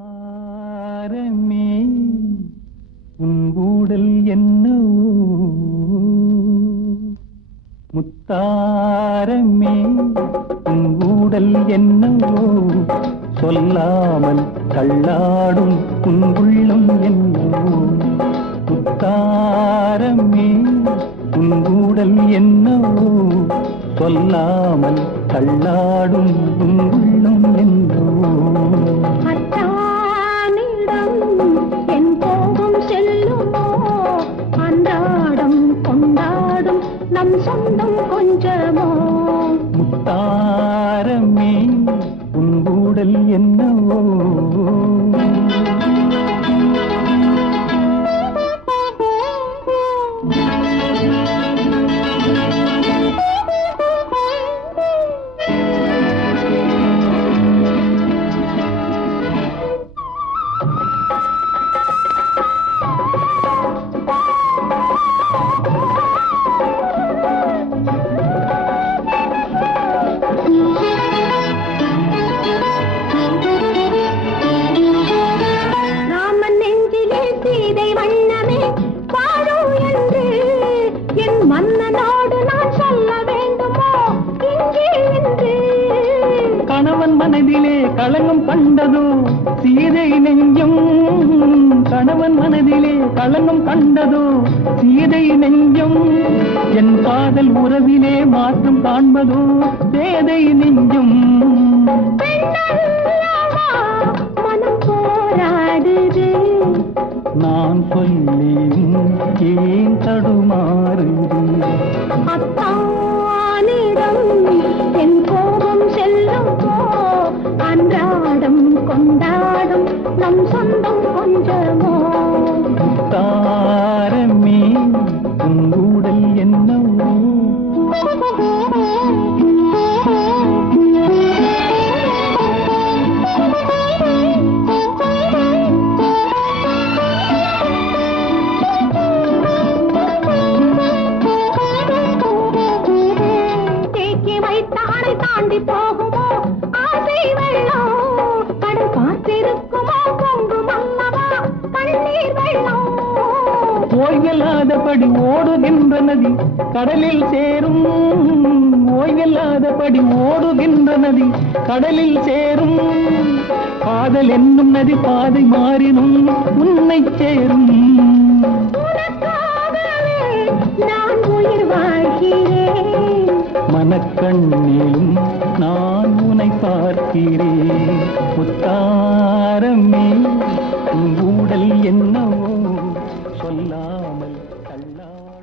முத்தாரமே உன் ஊடல் என்னவோ முத்தாரமே உன் ஊடல் என்னவோ சொல்லாமல் தள்ளாடும் உன் உள்ளம் என்னவோ முத்தாரமே உன் ஊடல் என்னவோ சொல்லாமல் தள்ளாடும் உன் உள்ளம் என்னவோ என் கோபம் செல்லுமோ அன்றாடம் கொண்டாடும் நம் சொந்தம் கொஞ்சமோ முத்தாரமே உன் ஊடல் என்னவோ கணவன் மனதிலே களங்கம் கண்டதோ சீதை நெஞ்சம் கணவன் மனதிலே களங்கம் கண்டதோ சீதை நெஞ்சம் என் காதல் உறவிலே மாற்றம் காண்பதோ சேதை நெஞ்சம் மனம் போராடுது நான் சொல்லியும் ஏன் தடுமாறுது அத்தானிடம் என் கோபம் செல்லுமோ அன்றாடம் கொண்டாடும் நம் சொந்தம் கொஞ்சமோ தாரமே உன் ஊடல் என்னவோ தாண்டி போகுமோ ஆசை வெள்ளம் கடல் காத்திருக்குமோ பொங்கும் அல்லவா கண்ணீர் வெள்ளம் ஓய்வில்லாதபடி ஓடுகின்ற நதி கடலில் சேரும் ஓய்வில்லாதபடி ஓடுகின்ற நதி கடலில் சேரும் காதல் என்னும் நதி பாதை மாறினும் உன்னை சேரும் நான் உயிர் வாழ்கிறேன் மனக்கண்ணிலும் நான் உன்னை பார்க்கிறேன் முத்தாரமே உன் ஊடல் என்னவோ சொல்லாமல் தள்ளாடும்